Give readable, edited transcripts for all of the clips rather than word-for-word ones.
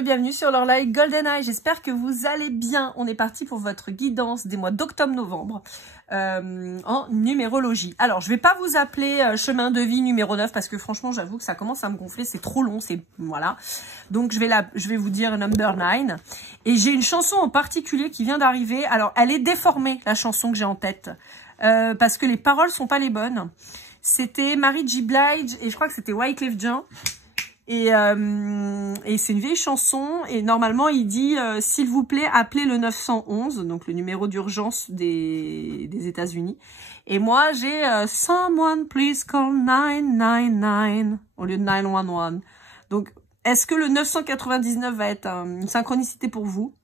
et bienvenue sur leur live GoldenEye. J'espère que vous allez bien. On est parti pour votre guidance des mois d'octobre-novembre en numérologie. Alors, je vais pas vous appeler chemin de vie numéro 9 parce que franchement, j'avoue que ça commence à me gonfler. C'est trop long, c'est voilà. Donc, je vais vous dire number 9. Et j'ai une chanson en particulier qui vient d'arriver. Alors, elle est déformée, la chanson que j'ai en tête, parce que les paroles sont pas les bonnes. C'était Mary J. Blige et je crois que c'était Wyclef Jean. Et c'est une vieille chanson et normalement il dit s'il vous plaît appelez le 911, donc le numéro d'urgence des États-Unis. Et moi j'ai someone please call 999 au lieu de 911. Donc est-ce que le 999 va être une synchronicité pour vous?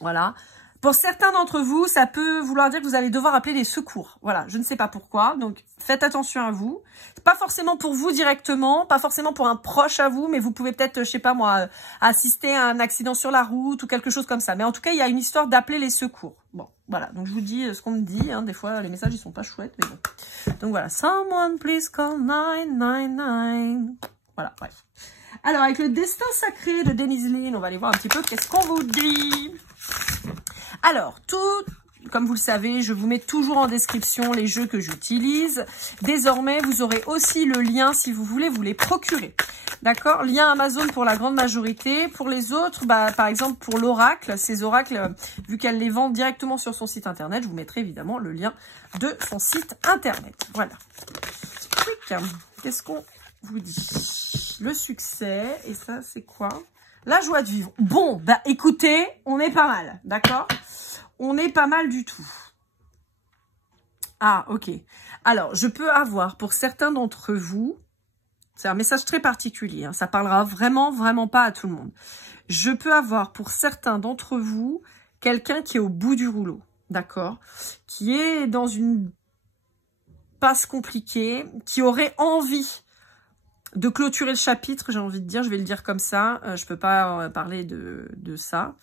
Voilà. Pour certains d'entre vous, ça peut vouloir dire que vous allez devoir appeler les secours. Voilà, je ne sais pas pourquoi. Donc, faites attention à vous. Pas forcément pour vous directement, pas forcément pour un proche à vous, mais vous pouvez peut-être, je sais pas moi, assister à un accident sur la route ou quelque chose comme ça. Mais en tout cas, il y a une histoire d'appeler les secours. Bon, voilà. Donc, je vous dis ce qu'on me dit. Hein. Des fois, les messages, ils sont pas chouettes, mais bon. Donc, voilà. Someone please call 999. Voilà, bref. Alors, avec le destin sacré de Denise Lynn, on va aller voir un petit peu qu'est-ce qu'on vous dit. Alors, comme vous le savez, je vous mets toujours en description les jeux que j'utilise. Désormais, vous aurez aussi le lien si vous voulez vous les procurer. D'accord? Lien Amazon pour la grande majorité. Pour les autres, par exemple pour l'oracle, ces oracles, vu qu'elle les vend directement sur son site internet, je vous mettrai évidemment le lien de son site internet. Voilà. Qu'est-ce qu'on vous dit? Le succès, et ça c'est quoi? La joie de vivre. Bon, bah écoutez, on est pas mal, d'accord? On est pas mal du tout. Ah, ok. Alors, je peux avoir pour certains d'entre vous, c'est un message très particulier, hein, ça parlera vraiment pas à tout le monde. Je peux avoir pour certains d'entre vous quelqu'un qui est au bout du rouleau, d'accord? Qui est dans une passe compliquée, qui aurait envie de clôturer le chapitre, j'ai envie de dire, je vais le dire comme ça, je peux pas parler de ça.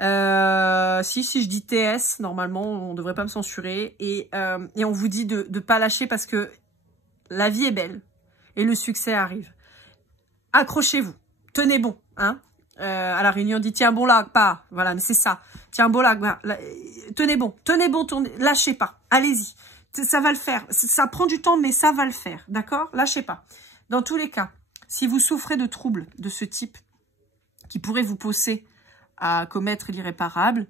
Si je dis TS, normalement, on devrait pas me censurer, et on vous dit de pas lâcher parce que la vie est belle, et le succès arrive. Accrochez-vous, tenez bon, hein. À la réunion, on dit tiens bon là, pas, voilà, mais c'est ça, tiens bon là, tenez bon, lâchez pas, allez-y, ça va le faire, ça prend du temps, mais ça va le faire, d'accord? Lâchez pas. Dans tous les cas, si vous souffrez de troubles de ce type qui pourraient vous pousser à commettre l'irréparable,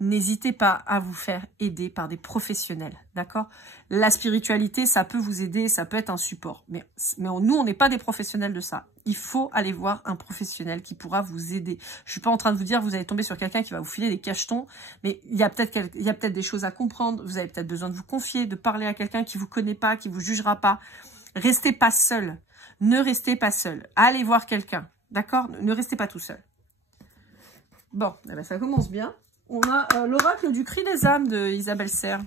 n'hésitez pas à vous faire aider par des professionnels, d'accord? La spiritualité, ça peut vous aider, ça peut être un support. Mais nous, on n'est pas des professionnels de ça. Il faut aller voir un professionnel qui pourra vous aider. Je suis pas en train de vous dire que vous allez tomber sur quelqu'un qui va vous filer des cachetons, mais il y a peut-être des choses à comprendre. Vous avez peut-être besoin de vous confier, de parler à quelqu'un qui vous connaît pas, qui vous jugera pas. Restez pas seul. Ne restez pas seul. Allez voir quelqu'un. D'accord? Ne restez pas tout seul. Bon, eh ben ça commence bien. On a l'oracle du cri des âmes de Isabelle Serre.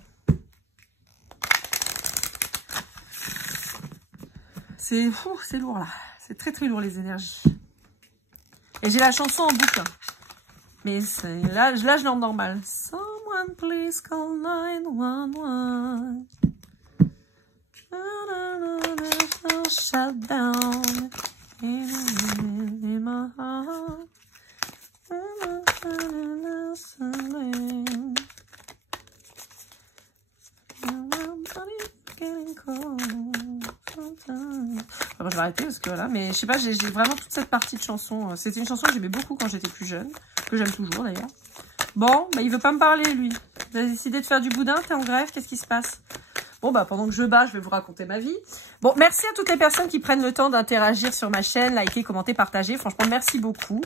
C'est lourd là. C'est très lourd les énergies. Et j'ai la chanson en boucle. Mais là je l'ai en normal. Someone please call 911. Shut down in my heart. Bon, je vais arrêter parce que voilà, mais je sais pas, j'ai vraiment toute cette partie de chanson. C'était une chanson que j'aimais beaucoup quand j'étais plus jeune, que j'aime toujours d'ailleurs. Bon, bah il veut pas me parler lui. Il a décidé de faire du boudin, t'es en grève, qu'est-ce qui se passe? Bon, bah, pendant que je bats, je vais vous raconter ma vie. Bon, merci à toutes les personnes qui prennent le temps d'interagir sur ma chaîne, liker, commenter, partager. Franchement, merci beaucoup.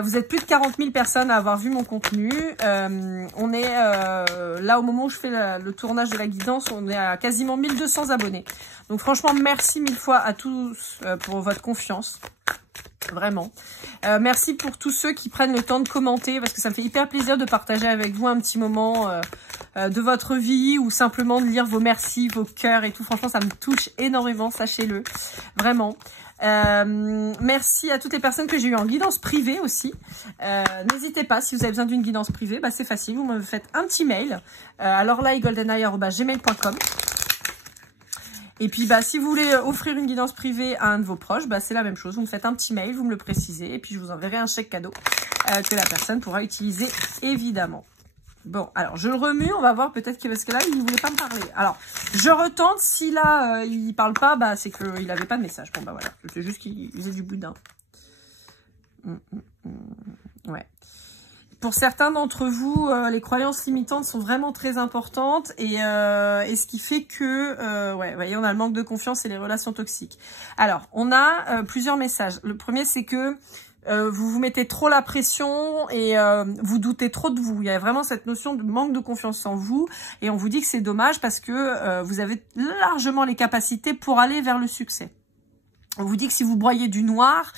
Vous êtes plus de 40 000 personnes à avoir vu mon contenu. On est là, au moment où je fais le tournage de la guidance, on est à quasiment 1200 abonnés. Donc, franchement, merci 1000 fois à tous pour votre confiance. Vraiment. Merci pour tous ceux qui prennent le temps de commenter parce que ça me fait hyper plaisir de partager avec vous un petit moment de votre vie ou simplement de lire vos merci, vos cœurs et tout. Franchement, ça me touche énormément, sachez-le. Vraiment. Merci à toutes les personnes que j'ai eues en guidance privée aussi. N'hésitez pas, si vous avez besoin d'une guidance privée, bah, c'est facile. Vous me faites un petit mail à lorlaigoldeneye@gmail.com. Et puis, bah, si vous voulez offrir une guidance privée à un de vos proches, bah, c'est la même chose. Vous me faites un petit mail, vous me le précisez, et puis je vous enverrai un chèque cadeau que la personne pourra utiliser, évidemment. Bon, alors, je le remue, on va voir peut-être que, parce que là, il ne voulait pas me parler. Alors, je retente, si là, il parle pas, bah, c'est qu'il n'avait pas de message. Bon, bah, voilà, c'est juste qu'il faisait du boudin. Ouais. Pour certains d'entre vous, les croyances limitantes sont vraiment très importantes et ce qui fait que, ouais, voyez, on a le manque de confiance et les relations toxiques. Alors, on a plusieurs messages. Le premier, c'est que vous vous mettez trop la pression et vous doutez trop de vous. Il y a vraiment cette notion de manque de confiance en vous et on vous dit que c'est dommage parce que vous avez largement les capacités pour aller vers le succès. On vous dit que si vous broyez du noir,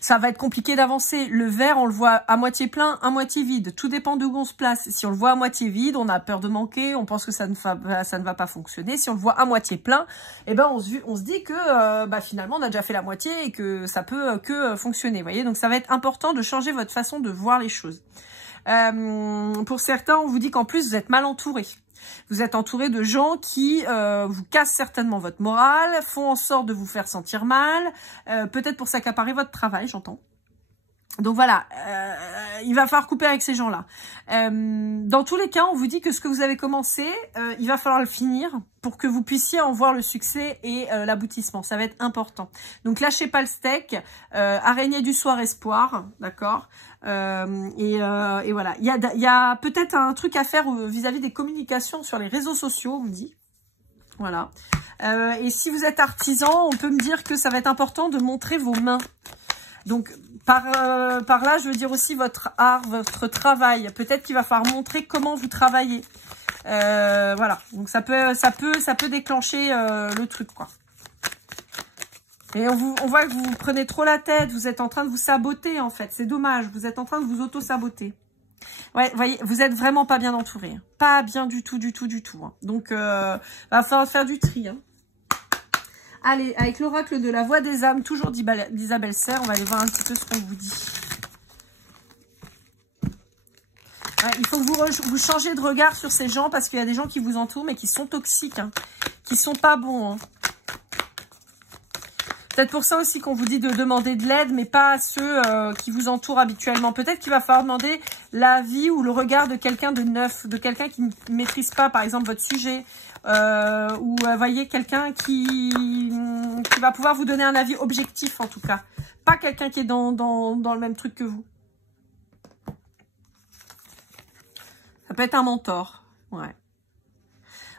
ça va être compliqué d'avancer. Le verre, on le voit à moitié plein, à moitié vide. Tout dépend de où on se place. Si on le voit à moitié vide, on a peur de manquer, on pense que ça ne va pas fonctionner. Si on le voit à moitié plein, eh ben on se dit que bah, finalement on a déjà fait la moitié et que ça peut que fonctionner. Voyez, donc ça va être important de changer votre façon de voir les choses. Pour certains, on vous dit qu'en plus vous êtes mal entouré. Vous êtes entouré de gens qui vous cassent certainement votre morale, font en sorte de vous faire sentir mal, peut-être pour s'accaparer votre travail, j'entends. Donc voilà, il va falloir couper avec ces gens-là. Dans tous les cas, on vous dit que ce que vous avez commencé, il va falloir le finir pour que vous puissiez en voir le succès et l'aboutissement. Ça va être important. Donc lâchez pas le steak, araignée du soir espoir, d'accord. Et voilà, il y a peut-être un truc à faire vis-à-vis des communications sur les réseaux sociaux, on me dit. Voilà. Et si vous êtes artisan, on peut me dire que ça va être important de montrer vos mains. Donc, par là, je veux dire aussi votre art, votre travail. Peut-être qu'il va falloir montrer comment vous travaillez. Voilà. Donc, ça peut déclencher le truc, quoi. Et on voit que vous prenez trop la tête. Vous êtes en train de vous saboter, en fait. C'est dommage. Vous êtes en train de vous auto-saboter. Ouais, voyez, vous êtes vraiment pas bien entouré. Hein. Pas bien du tout, du tout, du tout. Hein. Donc, va falloir faire du tri, hein. Allez, avec l'oracle de la voix des âmes, toujours d'Isabelle Serre, on va aller voir un petit peu ce qu'on vous dit. Ouais, il faut que vous changez de regard sur ces gens parce qu'il y a des gens qui vous entourent mais qui sont toxiques, hein, qui sont pas bons. Hein. Peut-être pour ça aussi qu'on vous dit de demander de l'aide, mais pas à ceux qui vous entourent habituellement. Peut-être qu'il va falloir demander l'avis ou le regard de quelqu'un de neuf, de quelqu'un qui ne maîtrise pas, par exemple, votre sujet. Ou voyez, quelqu'un qui va pouvoir vous donner un avis objectif, en tout cas. Pas quelqu'un qui est dans le même truc que vous. Ça peut être un mentor. Ouais.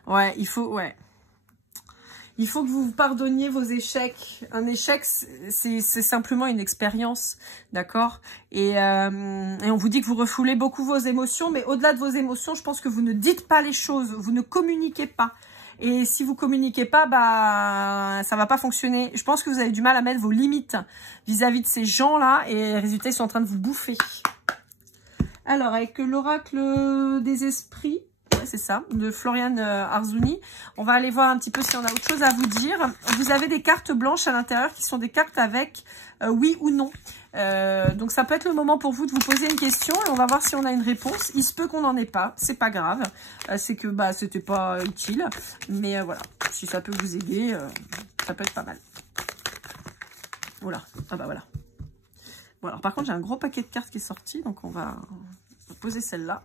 Ouais, il faut... Ouais. Il faut que vous vous pardonniez vos échecs. Un échec, c'est simplement une expérience, d'accord, et on vous dit que vous refoulez beaucoup vos émotions, mais au-delà de vos émotions, je pense que vous ne dites pas les choses, vous ne communiquez pas. Et si vous communiquez pas, bah ça va pas fonctionner. Je pense que vous avez du mal à mettre vos limites vis-à-vis de ces gens-là, et résultat, ils sont en train de vous bouffer. Alors, avec l'oracle des esprits, c'est ça, de Floriane Arzouni. On va aller voir un petit peu si on a autre chose à vous dire. Vous avez des cartes blanches à l'intérieur qui sont des cartes avec oui ou non. Donc ça peut être le moment pour vous de vous poser une question et on va voir si on a une réponse. Il se peut qu'on n'en ait pas, c'est pas grave. C'est que bah c'était pas utile. Mais voilà, si ça peut vous aider, ça peut être pas mal. Voilà, ah bah voilà. Bon alors par contre j'ai un gros paquet de cartes qui est sorti, donc on va poser celle-là.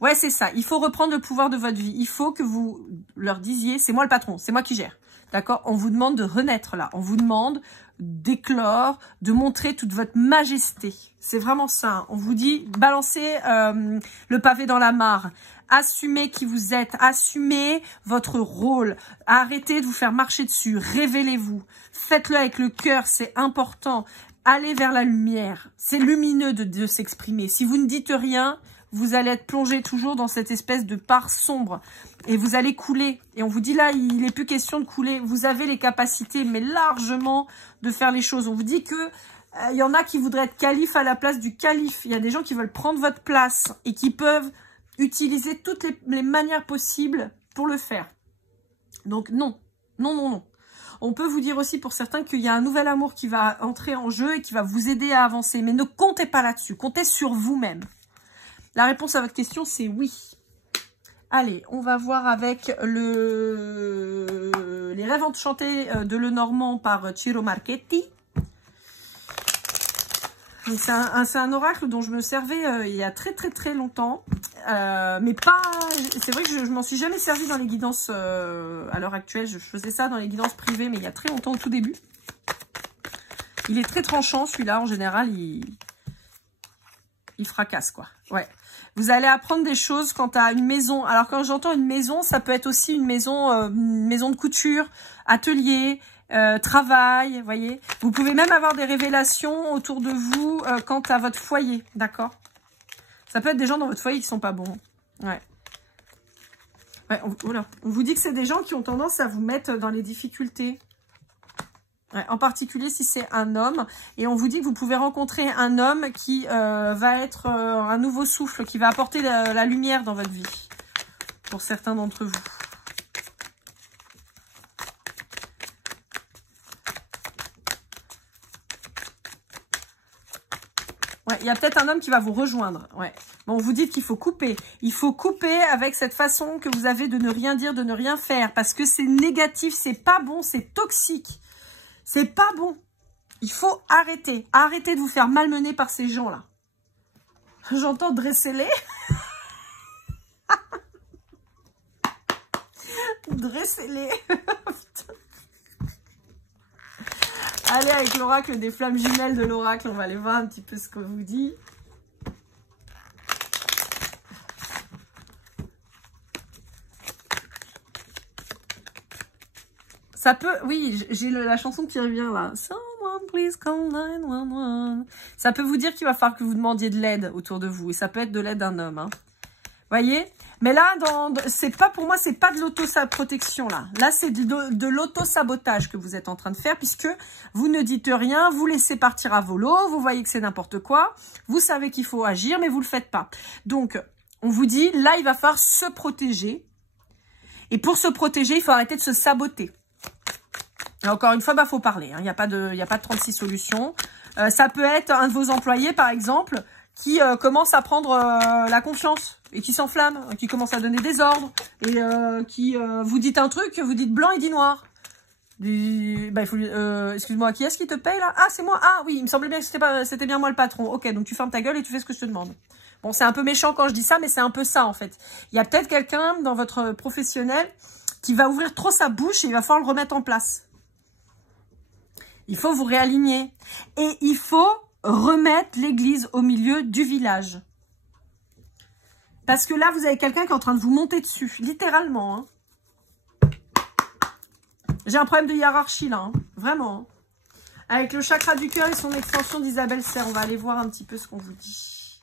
Ouais, c'est ça. Il faut reprendre le pouvoir de votre vie. Il faut que vous leur disiez, c'est moi le patron, c'est moi qui gère. D'accord? On vous demande de renaître là. On vous demande d'éclore, de montrer toute votre majesté. C'est vraiment ça. On vous dit, balancez le pavé dans la mare. Assumez qui vous êtes. Assumez votre rôle. Arrêtez de vous faire marcher dessus. Révélez-vous. Faites-le avec le cœur, c'est important. Allez vers la lumière. C'est lumineux de s'exprimer. Si vous ne dites rien, vous allez être plongé toujours dans cette espèce de part sombre. Et vous allez couler. Et on vous dit là, il n'est plus question de couler. Vous avez les capacités, mais largement, de faire les choses. On vous dit que il y en a qui voudraient être calife à la place du calife. Il y a des gens qui veulent prendre votre place et qui peuvent utiliser toutes les manières possibles pour le faire. Donc non, non, non, non. On peut vous dire aussi pour certains qu'il y a un nouvel amour qui va entrer en jeu et qui va vous aider à avancer. Mais ne comptez pas là-dessus. Comptez sur vous-même. La réponse à votre question, c'est oui. Allez, on va voir avec les Rêves enchantés de Lenormand par Ciro Marchetti. C'est un oracle dont je me servais il y a très longtemps. Mais pas... C'est vrai que je m'en suis jamais servi dans les guidances à l'heure actuelle. Je faisais ça dans les guidances privées, mais il y a très longtemps, au tout début. Il est très tranchant, celui-là. En général, il fracasse, quoi. Ouais. Vous allez apprendre des choses quant à une maison. Alors, quand j'entends une maison, ça peut être aussi une maison de couture, atelier, travail, vous voyez. Vous pouvez même avoir des révélations autour de vous quant à votre foyer, d'accord? Ça peut être des gens dans votre foyer qui sont pas bons. Ouais. Ouais, on vous dit que c'est des gens qui ont tendance à vous mettre dans les difficultés. Ouais, en particulier si c'est un homme. Et on vous dit que vous pouvez rencontrer un homme qui va être un nouveau souffle, qui va apporter la lumière dans votre vie. Pour certains d'entre vous. Ouais, il y a peut-être un homme qui va vous rejoindre. Ouais. Bon, vous dites qu'il faut couper. Il faut couper avec cette façon que vous avez de ne rien dire, de ne rien faire. Parce que c'est négatif, c'est pas bon, c'est toxique. C'est pas bon. Il faut arrêter. Arrêtez de vous faire malmener par ces gens-là. J'entends dresser-les. Dressez-les. Allez, avec l'oracle des flammes jumelles de l'oracle, on va aller voir un petit peu ce qu'on vous dit. Ça peut, oui, j'ai la chanson qui revient là. Someone please call 911. Ça peut vous dire qu'il va falloir que vous demandiez de l'aide autour de vous. Et ça peut être de l'aide d'un homme. Hein. Voyez? Mais là, c'est pas pour moi, c'est pas de l'auto-protection là. Là, c'est de l'auto-sabotage que vous êtes en train de faire puisque vous ne dites rien, vous laissez partir à volo, vous voyez que c'est n'importe quoi, vous savez qu'il faut agir, mais vous le faites pas. Donc, on vous dit, là, il va falloir se protéger. Et pour se protéger, il faut arrêter de se saboter. Et encore une fois, bah, faut parler. Hein. Il n'y a pas de 36 solutions. Ça peut être un de vos employés, par exemple, qui commence à prendre la confiance et qui s'enflamme, qui commence à donner des ordres et qui vous dit un truc, vous dites blanc et dit noir. Bah, il faut excuse-moi, qui est-ce qui te paye là? Ah, c'est moi. Ah oui, il me semblait bien que c'était bien moi le patron. Ok, donc tu fermes ta gueule et tu fais ce que je te demande. Bon, c'est un peu méchant quand je dis ça, mais c'est un peu ça en fait. Il y a peut-être quelqu'un dans votre professionnel qui va ouvrir trop sa bouche et il va falloir le remettre en place. Il faut vous réaligner. Et il faut remettre l'église au milieu du village. Parce que là, vous avez quelqu'un qui est en train de vous monter dessus. Littéralement. Hein. J'ai un problème de hiérarchie là. Hein. Vraiment. Hein. Avec le chakra du cœur et son extension d'Isabelle Serre. On va aller voir un petit peu ce qu'on vous dit.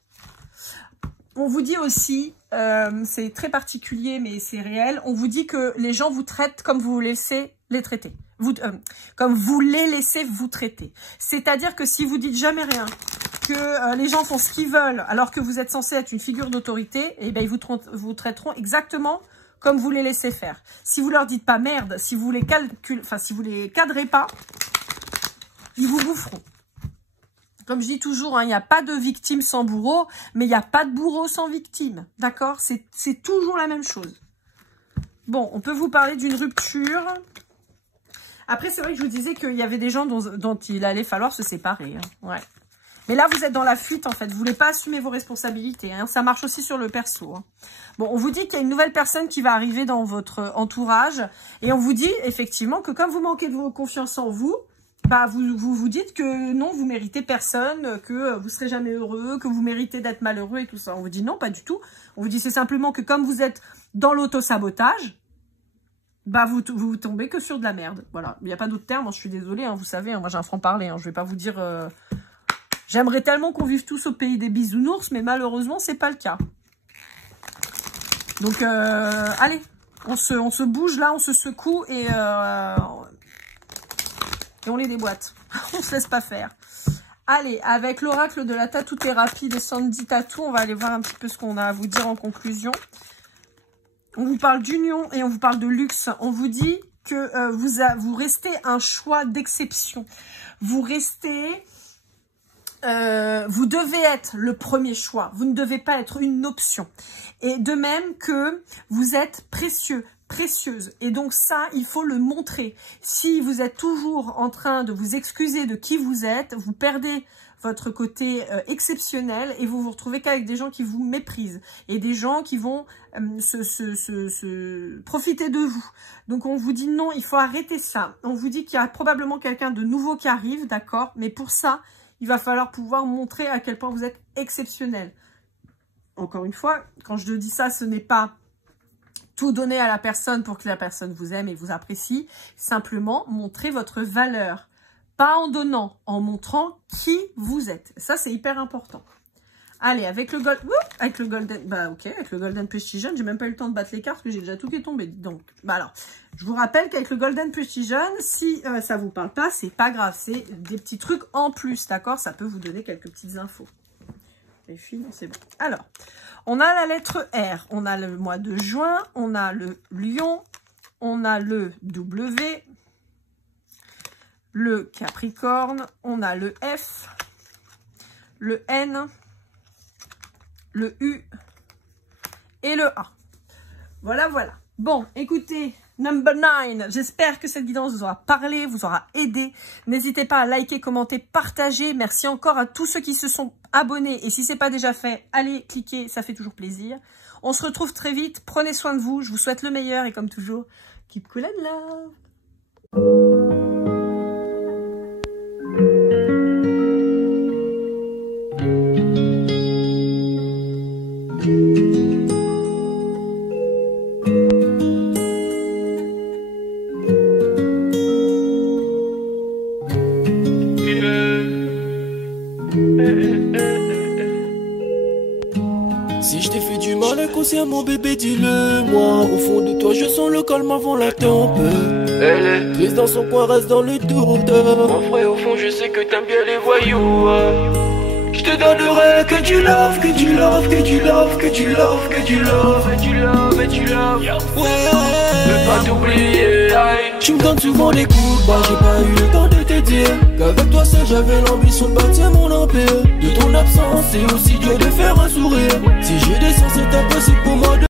On vous dit aussi, c'est très particulier mais c'est réel. On vous dit que les gens vous traitent comme vous laissez les traiter. Comme vous les laissez vous traiter. C'est-à-dire que si vous dites jamais rien, que les gens font ce qu'ils veulent, alors que vous êtes censé être une figure d'autorité, eh ben, ils vous traiteront exactement comme vous les laissez faire. Si vous leur dites pas merde, si vous les si vous les cadrez pas, ils vous boufferont. Comme je dis toujours, hein, il n'y a pas de victime sans bourreau, mais il n'y a pas de bourreau sans victime. D'accord? C'est toujours la même chose. Bon, on peut vous parler d'une rupture. Après, c'est vrai que je vous disais qu'il y avait des gens dont il allait falloir se séparer. Hein. Ouais. Mais là, vous êtes dans la fuite, en fait. Vous ne voulez pas assumer vos responsabilités. Hein. Ça marche aussi sur le perso. Hein. Bon, on vous dit qu'il y a une nouvelle personne qui va arriver dans votre entourage. Et on vous dit, effectivement, que comme vous manquez de confiance en vous, bah, vous dites que non, vous méritez personne, que vous serez jamais heureux, que vous méritez d'être malheureux et tout ça. On vous dit non, pas du tout. On vous dit c'est simplement que comme vous êtes dans l'auto-sabotage, bah vous tombez que sur de la merde. Voilà, il n'y a pas d'autre terme, hein, je suis désolée, hein, vous savez, hein, moi j'ai un franc-parler, hein, je vais pas vous dire... J'aimerais tellement qu'on vive tous au pays des bisounours, mais malheureusement, c'est pas le cas. Donc, allez, on se bouge là, on se secoue et on les déboîte. On se laisse pas faire. Allez, avec l'oracle de la tatou-thérapie de Sandy Tattoo, on va aller voir un petit peu ce qu'on a à vous dire en conclusion. On vous parle d'union et on vous parle de luxe. On vous dit que vous restez un choix d'exception. Vous restez... vous devez être le premier choix. Vous ne devez pas être une option. Et de même que vous êtes précieux. précieuse. Et donc ça, il faut le montrer. Si vous êtes toujours en train de vous excuser de qui vous êtes, vous perdez votre côté exceptionnel et vous vous retrouvez qu'avec des gens qui vous méprisent et des gens qui vont profiter de vous. Donc on vous dit non, il faut arrêter ça. On vous dit qu'il y a probablement quelqu'un de nouveau qui arrive, d'accord, mais pour ça, il va falloir pouvoir montrer à quel point vous êtes exceptionnel. Encore une fois, quand je dis ça, ce n'est pas tout donner à la personne pour que la personne vous aime et vous apprécie. Simplement, montrer votre valeur. Pas en donnant, en montrant qui vous êtes. Ça, c'est hyper important. Allez, avec le Golden... Bah, ok, avec le Golden Precision, j'ai même pas eu le temps de battre les cartes parce que j'ai déjà tout qui est tombé. Donc, bah alors, je vous rappelle qu'avec le Golden Precision, si ça vous parle pas, c'est pas grave. C'est des petits trucs en plus, d'accord? Ça peut vous donner quelques petites infos. Les filles, c'est bon. Alors, on a la lettre R. On a le mois de juin. On a le lion. On a le W. Le Capricorne, on a le F, le N, le U et le A. Voilà, voilà. Bon, écoutez, number 9, j'espère que cette guidance vous aura parlé, vous aura aidé. N'hésitez pas à liker, commenter, partager. Merci encore à tous ceux qui se sont abonnés. Et si ce n'est pas déjà fait, allez cliquer, ça fait toujours plaisir. On se retrouve très vite. Prenez soin de vous. Je vous souhaite le meilleur et comme toujours, keep cool and love. Si je t'ai fait du mal inconsciemment bébé dis-le moi. Au fond de toi je sens le calme avant la tempête. Elle est triste dans son coin, reste dans le doute. Mon frère au fond je sais que t'aimes bien les voyous. Je te donnerai que du love, que du love, que du love, que du love, que du love, que du love, que du love. Ouais, ne pas t'oublier. Tu me donnes souvent des coups, bah j'ai pas eu le temps de te dire qu'avec toi seul j'avais l'ambition de bâtir mon empire. De ton absence c'est aussi dur de faire un sourire. Si je descends c'est impossible pour moi de